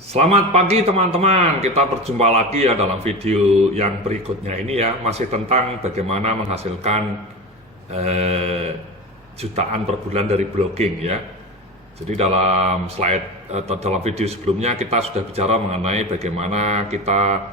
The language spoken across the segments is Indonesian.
Selamat pagi teman-teman, kita berjumpa lagi ya dalam video yang berikutnya ini ya. Masih tentang bagaimana menghasilkan jutaan per bulan dari blogging ya. Jadi dalam slide atau dalam video sebelumnya kita sudah bicara mengenai bagaimana kita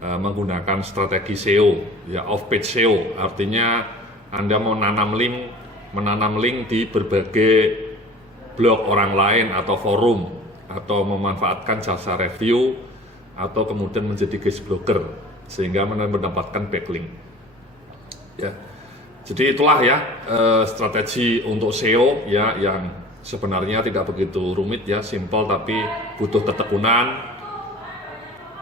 menggunakan strategi SEO ya, off page SEO. Artinya Anda menanam link di berbagai blog orang lain atau forum, atau memanfaatkan jasa review, atau kemudian menjadi guest blogger sehingga mendapatkan backlink ya. Jadi itulah ya strategi untuk SEO ya, yang sebenarnya tidak begitu rumit ya, simple, tapi butuh ketekunan,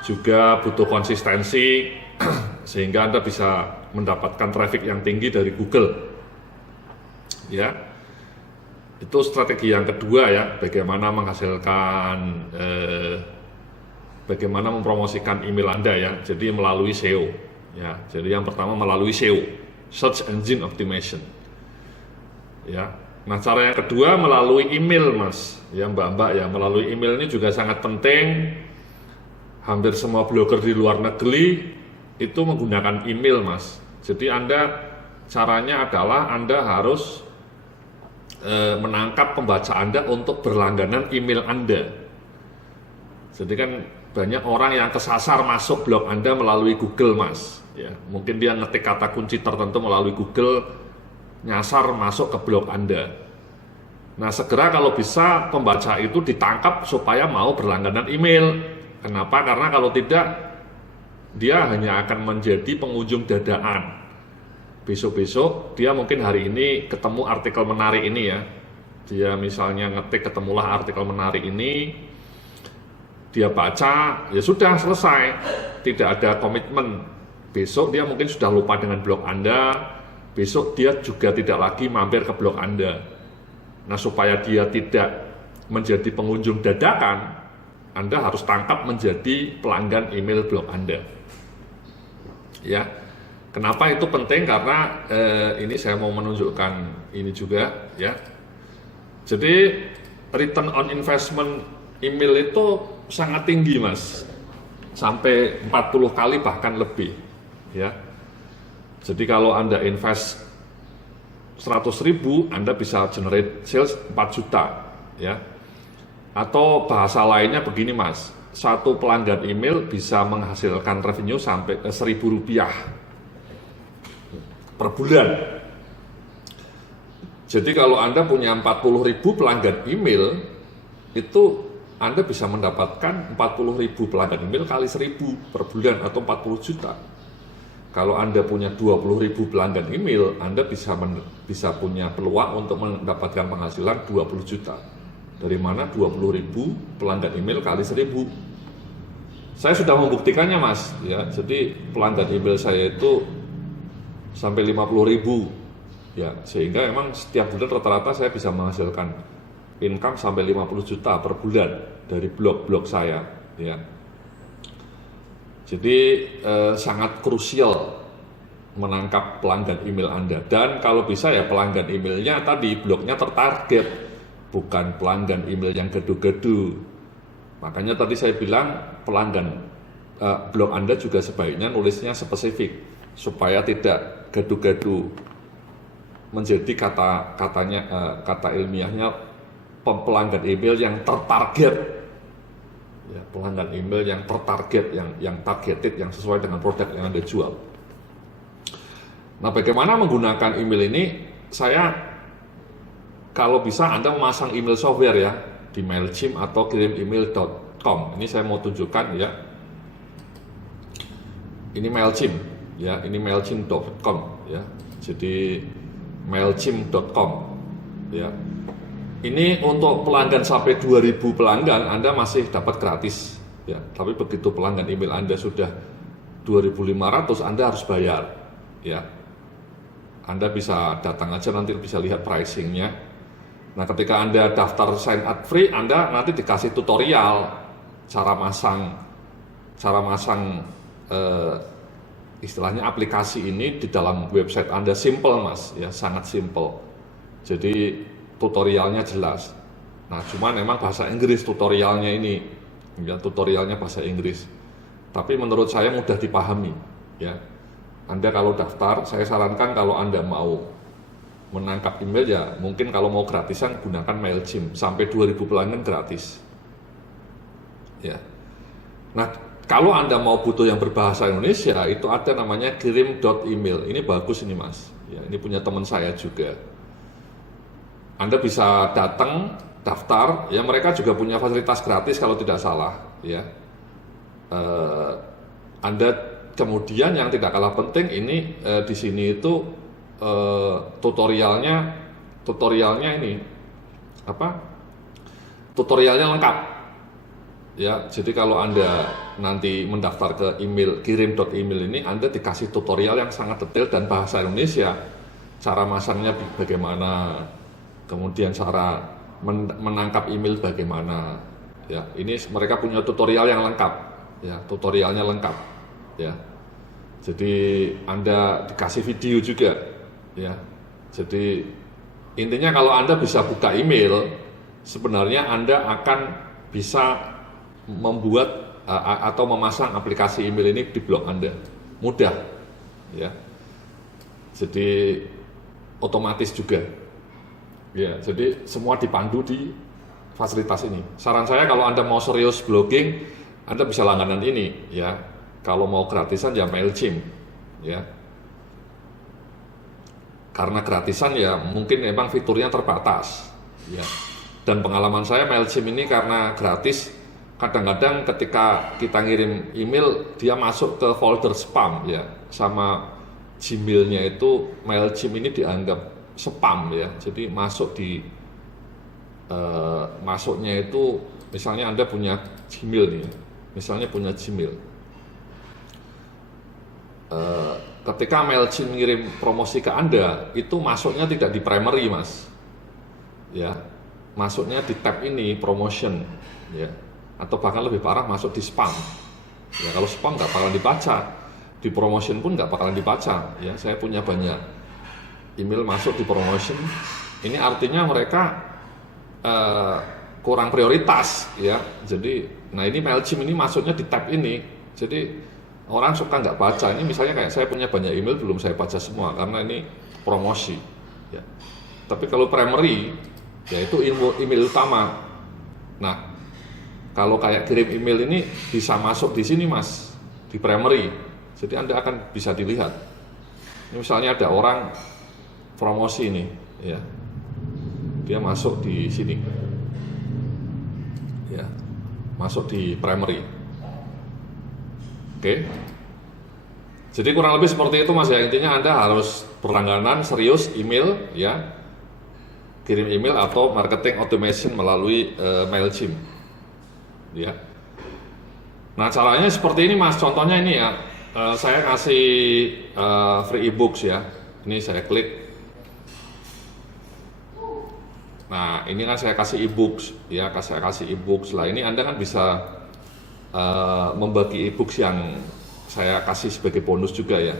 juga butuh konsistensi sehingga Anda bisa mendapatkan traffic yang tinggi dari Google ya. Itu strategi yang kedua ya, bagaimana menghasilkan bagaimana mempromosikan email Anda ya, jadi melalui SEO ya. Jadi yang pertama melalui SEO, Search Engine Optimization ya. Nah, cara yang kedua melalui email Mas ya, Mbak-mbak ya. Melalui email ini juga sangat penting. Hampir semua blogger di luar negeri itu menggunakan email Mas. Jadi caranya adalah Anda harus menangkap pembaca Anda untuk berlangganan email Anda. Jadi kan banyak orang yang kesasar masuk blog Anda melalui Google Mas ya. Mungkin dia ngetik kata kunci tertentu melalui Google, nyasar masuk ke blog Anda. Nah, segera kalau bisa pembaca itu ditangkap supaya mau berlangganan email. Kenapa? Karena kalau tidak, dia hanya akan menjadi pengunjung dadaan. Besok-besok dia mungkin hari ini ketemu artikel menarik ini ya, dia misalnya ngetik ketemulah artikel menarik ini, dia baca, ya sudah selesai, tidak ada komitmen. Besok dia mungkin sudah lupa dengan blog Anda, besok dia juga tidak lagi mampir ke blog Anda. Nah, supaya dia tidak menjadi pengunjung dadakan, Anda harus tangkap menjadi pelanggan email blog Anda ya. Kenapa itu penting? Karena ini saya mau menunjukkan ini juga ya. Jadi return on investment email itu sangat tinggi Mas, sampai 40 kali bahkan lebih ya. Jadi kalau Anda invest 100.000, Anda bisa generate sales 4 juta ya. Atau bahasa lainnya begini Mas, satu pelanggan email bisa menghasilkan revenue sampai Rp1.000 per bulan. Jadi kalau Anda punya 40.000 pelanggan email, itu Anda bisa mendapatkan 40.000 pelanggan email kali 1.000 per bulan, atau 40 juta. Kalau Anda punya 20.000 pelanggan email, Anda bisa punya peluang untuk mendapatkan penghasilan 20 juta. Dari mana 20.000 pelanggan email kali 1.000? Saya sudah membuktikannya Mas ya. Jadi pelanggan email saya itu sampai 50.000 ya, sehingga emang setiap bulan rata-rata saya bisa menghasilkan income sampai 50 juta per bulan dari blog-blog saya ya. Jadi sangat krusial menangkap pelanggan email Anda, dan kalau bisa ya pelanggan emailnya tadi blognya tertarget, bukan pelanggan email yang gaduh-gaduh. Makanya tadi saya bilang pelanggan blog Anda juga sebaiknya nulisnya spesifik supaya tidak gaduh-gaduh, menjadi kata ilmiahnya pelanggan email yang tertarget ya, pelanggan email yang tertarget, yang targeted, yang sesuai dengan produk yang Anda jual. Nah, bagaimana menggunakan email ini? Saya kalau bisa Anda memasang email software ya di Mailchimp atau kirimemail.com. Ini saya mau tunjukkan ya. Ini Mailchimp ya, ini mailchimp.com ya. Jadi mailchimp.com ya. Ini untuk pelanggan sampai 2.000 pelanggan Anda masih dapat gratis ya. Tapi begitu pelanggan email Anda sudah 2.500, Anda harus bayar ya. Anda bisa datang aja, nanti bisa lihat pricingnya. Nah, ketika Anda daftar sign up free, Anda nanti dikasih tutorial cara masang istilahnya aplikasi ini di dalam website Anda. Simple Mas ya, sangat simple. Jadi tutorialnya jelas. Nah, cuman memang bahasa Inggris tutorialnya ini. ya, tutorialnya bahasa Inggris. Tapi menurut saya mudah dipahami, ya. Anda kalau daftar, saya sarankan kalau Anda mau menangkap email ya mungkin kalau mau gratisan gunakan MailChimp, sampai 2000 pelanggan gratis. Ya. Nah, kalau Anda mau butuh yang berbahasa Indonesia, itu ada namanya kirim.email. Ini bagus ini Mas. Ya, ini punya teman saya juga. Anda bisa datang, daftar, ya mereka juga punya fasilitas gratis kalau tidak salah, ya. Anda kemudian yang tidak kalah penting ini di sini itu tutorialnya ini tutorialnya lengkap, ya. Jadi kalau Anda nanti mendaftar ke email kirim.email ini, Anda dikasih tutorial yang sangat detail dan bahasa Indonesia, cara masangnya bagaimana, kemudian cara menangkap email bagaimana, ya. Ini mereka punya tutorial yang lengkap, ya, tutorialnya lengkap, ya. Jadi Anda dikasih video juga, ya. Jadi intinya kalau Anda bisa buka email, sebenarnya Anda akan bisa membuat atau memasang aplikasi email ini di blog Anda, mudah, ya. Jadi otomatis juga. Ya, jadi semua dipandu di fasilitas ini. Saran saya kalau Anda mau serius blogging, Anda bisa langganan ini, ya. Kalau mau gratisan ya MailChimp, ya. Karena gratisan ya mungkin memang fiturnya terbatas, ya. Dan pengalaman saya MailChimp ini karena gratis, kadang-kadang ketika kita ngirim email dia masuk ke folder spam, ya. Sama Gmail-nya itu MailChimp ini dianggap spam, ya. Jadi masuk di masuknya itu misalnya Anda punya Gmail nih, misalnya punya Gmail, ketika MailChimp ngirim promosi ke Anda itu masuknya tidak di primary Mas, ya, masuknya di tab ini promotion, ya, atau bahkan lebih parah masuk di spam, ya. Kalau spam nggak bakalan dibaca, di promotion pun nggak bakalan dibaca, ya. Saya punya banyak email masuk di promotion, ini artinya mereka kurang prioritas, ya. Jadi, nah ini MailChimp ini masuknya di tab ini, jadi orang suka nggak baca. Ini misalnya kayak saya punya banyak email belum saya baca semua karena ini promosi, ya. Tapi kalau primary, ya itu email utama. Nah, kalau kayak kirim email ini bisa masuk di sini Mas, di primary. Jadi Anda akan bisa dilihat. Ini misalnya ada orang promosi ini, ya, dia masuk di sini, ya, masuk di primary. Oke, jadi kurang lebih seperti itu Mas, ya. Intinya Anda harus berlangganan serius email, ya, kirim email atau marketing automation melalui MailChimp, ya. Nah caranya seperti ini Mas, contohnya ini ya, saya kasih free ebooks, ya. Ini saya klik. Nah, ini kan saya kasih e-books, ya, saya kasih e-books. Lah ini Anda kan bisa membagi e-books yang saya kasih sebagai bonus juga, ya.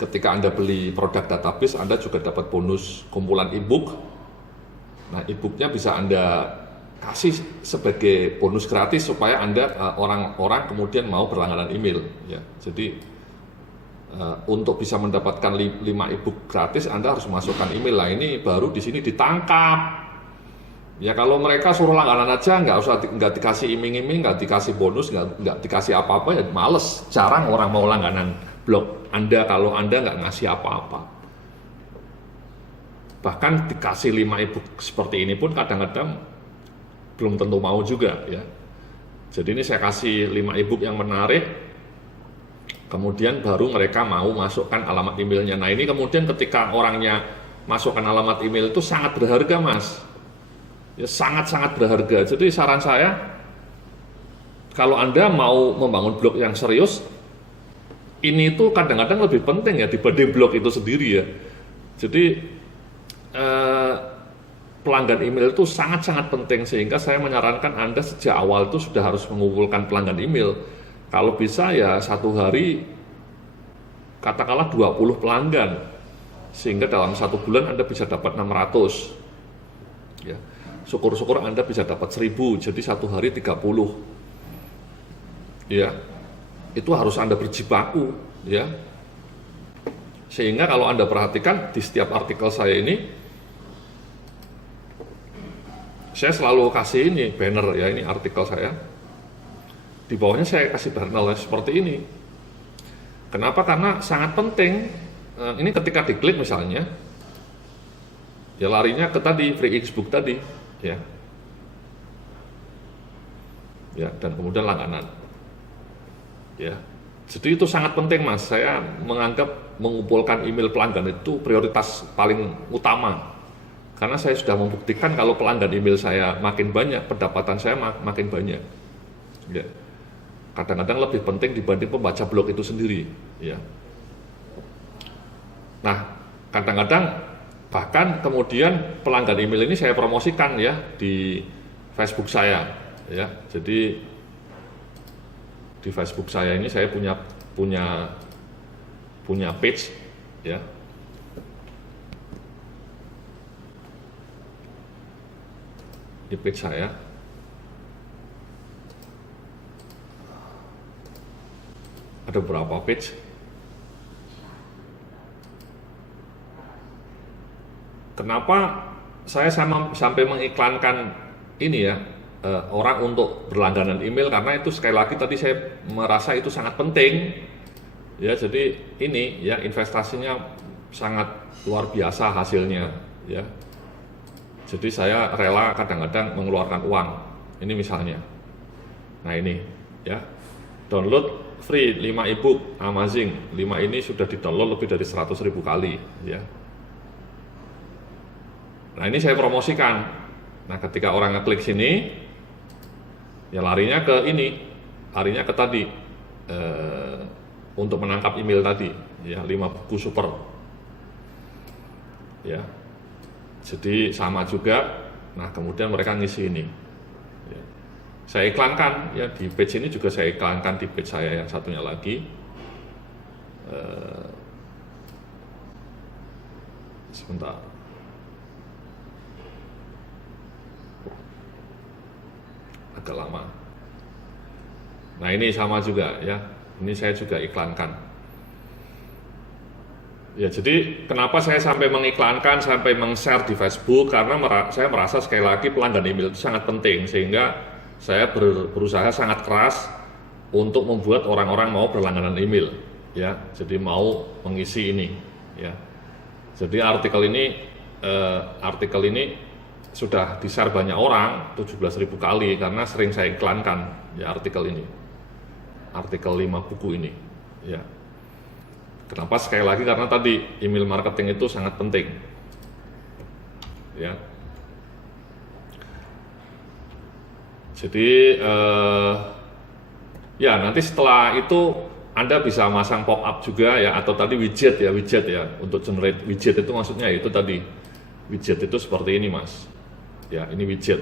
Ketika Anda beli produk database, Anda juga dapat bonus kumpulan e-book. Nah, e-booknya bisa Anda kasih sebagai bonus gratis supaya Anda orang-orang kemudian mau berlangganan email, ya. Jadi untuk bisa mendapatkan 5 ebook gratis, Anda harus masukkan email. Lah ini baru di sini ditangkap. Ya kalau mereka suruh langganan aja, nggak dikasih iming-iming, nggak dikasih bonus, nggak dikasih apa-apa, ya males. Jarang orang mau langganan blog Anda kalau Anda nggak ngasih apa-apa. Bahkan dikasih 5 ebook seperti ini pun kadang-kadang belum tentu mau juga, ya. Jadi ini saya kasih 5 ebook yang menarik. Kemudian baru mereka mau masukkan alamat emailnya. Nah ini kemudian ketika orangnya masukkan alamat email itu sangat berharga Mas, ya, sangat-sangat berharga. Jadi saran saya, kalau Anda mau membangun blog yang serius, ini tuh kadang-kadang lebih penting, ya, dibanding blog itu sendiri, ya. Jadi pelanggan email itu sangat-sangat penting, sehingga saya menyarankan Anda sejak awal itu sudah harus mengumpulkan pelanggan email. Kalau bisa ya satu hari katakanlah 20 pelanggan, sehingga dalam 1 bulan Anda bisa dapat 600, ya. syukur-syukur Anda bisa dapat 1000, jadi satu hari 30. Ya, itu harus Anda berjibaku, ya. Sehingga kalau Anda perhatikan di setiap artikel saya ini, saya selalu kasih ini banner ya, ini artikel saya. Di bawahnya saya kasih banner seperti ini. Kenapa? Karena sangat penting. Ini ketika diklik misalnya, ya larinya ke tadi free e-book tadi, ya. Ya, dan kemudian langganan. Ya. Jadi itu sangat penting, Mas. Saya menganggap mengumpulkan email pelanggan itu prioritas paling utama. Karena saya sudah membuktikan kalau pelanggan email saya makin banyak, pendapatan saya makin banyak. Ya. Kadang-kadang lebih penting dibanding pembaca blog itu sendiri, ya. Nah, kadang-kadang bahkan kemudian pelanggan email ini saya promosikan ya di Facebook saya, ya. Jadi di Facebook saya ini saya punya page, ya. Di page saya ada beberapa page. Kenapa saya sampai mengiklankan ini ya, orang untuk berlangganan email, karena itu sekali lagi tadi saya merasa itu sangat penting. Ya, jadi ini ya investasinya sangat luar biasa hasilnya, ya. Jadi saya rela kadang-kadang mengeluarkan uang. Ini misalnya. Nah, ini ya. Download free 5 ebook Amazing. 5 ini sudah di-download lebih dari 100.000 kali, ya. Nah, ini saya promosikan. Nah, ketika orang ngeklik sini, ya larinya ke ini, larinya ke tadi, untuk menangkap email tadi, ya 5 buku super. Ya, jadi sama juga. Nah, kemudian mereka ngisi ini. Ya. Saya iklankan, ya di page ini juga saya iklankan di page saya yang satunya lagi. Sebentar. Agak lama. Nah, ini sama juga ya. Ini saya juga iklankan. Ya, jadi kenapa saya sampai mengiklankan, sampai meng-share di Facebook, karena saya merasa sekali lagi pelanggan email itu sangat penting, sehingga saya berusaha sangat keras untuk membuat orang-orang mau berlangganan email, ya. Jadi mau mengisi ini, ya. Jadi artikel ini sudah di-share banyak orang, 17.000 kali, karena sering saya iklankan ya artikel ini. Artikel 5 buku ini, ya. Kenapa? Sekali lagi karena tadi email marketing itu sangat penting, ya. Jadi ya nanti setelah itu Anda bisa masang pop up juga ya, atau tadi widget ya, untuk generate widget itu maksudnya itu tadi widget itu seperti ini, Mas. Ya, ini widget.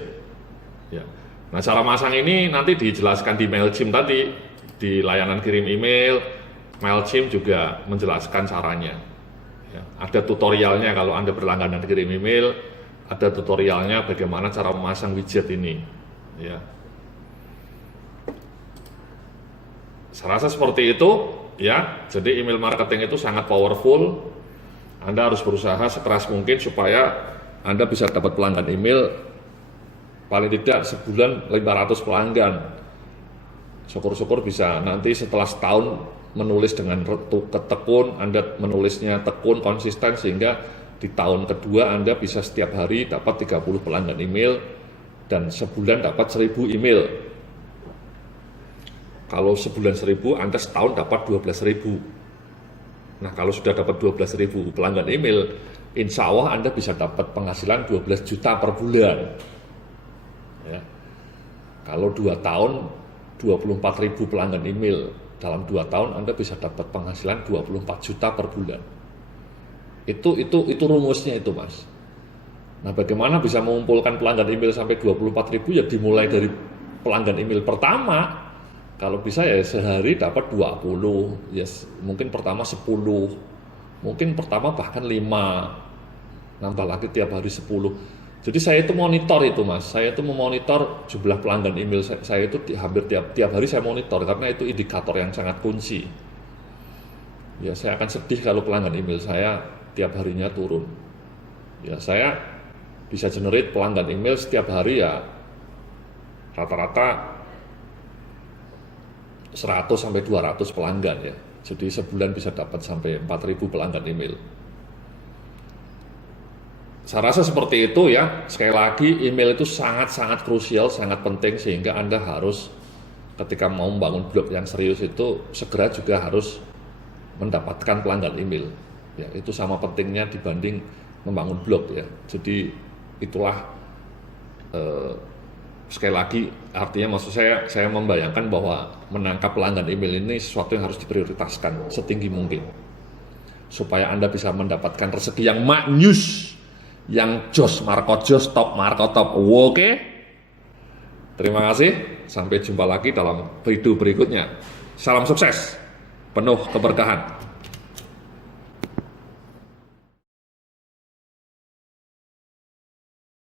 Ya. Nah, cara masang ini nanti dijelaskan di MailChimp tadi, di layanan kirim email. MailChimp juga menjelaskan caranya. Ya, ada tutorialnya kalau Anda berlangganan kirim email, ada tutorialnya bagaimana cara memasang widget ini. Ya. Saya rasa seperti itu, ya. Jadi email marketing itu sangat powerful. Anda harus berusaha sekeras mungkin supaya Anda bisa dapat pelanggan email paling tidak sebulan 500 pelanggan. Syukur-syukur bisa nanti setelah setahun menulis dengan tekun, Anda menulisnya tekun, konsisten, sehingga di tahun kedua Anda bisa setiap hari dapat 30 pelanggan email dan sebulan dapat 1000 email. Kalau sebulan 1000, Anda setahun dapat 12.000. Nah, kalau sudah dapat 12.000 pelanggan email, insya Allah Anda bisa dapat penghasilan 12 juta per bulan. Ya. Kalau 2 tahun, 24.000 pelanggan email. Dalam 2 tahun Anda bisa dapat penghasilan 24 juta per bulan. Itu rumusnya itu, Mas. Nah, bagaimana bisa mengumpulkan pelanggan email sampai 24.000? Ya dimulai dari pelanggan email pertama. Kalau bisa ya sehari dapat 20, yes, mungkin pertama 10, mungkin pertama bahkan 5, nambah lagi tiap hari 10. Jadi saya itu monitor itu Mas, saya itu memonitor jumlah pelanggan email saya itu hampir tiap hari saya monitor karena itu indikator yang sangat kunci. Ya saya akan sedih kalau pelanggan email saya tiap harinya turun. Ya saya bisa generate pelanggan email setiap hari ya rata-rata 100 sampai 200 pelanggan ya. Jadi sebulan bisa dapat sampai 4.000 pelanggan email. Saya rasa seperti itu ya. Sekali lagi email itu sangat-sangat krusial, sangat penting sehingga Anda harus ketika mau membangun blog yang serius itu segera juga harus mendapatkan pelanggan email. Ya, itu sama pentingnya dibanding membangun blog ya. Jadi itulah sekali lagi artinya maksud saya membayangkan bahwa menangkap pelanggan email ini sesuatu yang harus diprioritaskan setinggi mungkin supaya Anda bisa mendapatkan rezeki yang maknyus, yang jos marko jos, top marko top. Oke, terima kasih, sampai jumpa lagi dalam video berikutnya. Salam sukses, penuh keberkahan.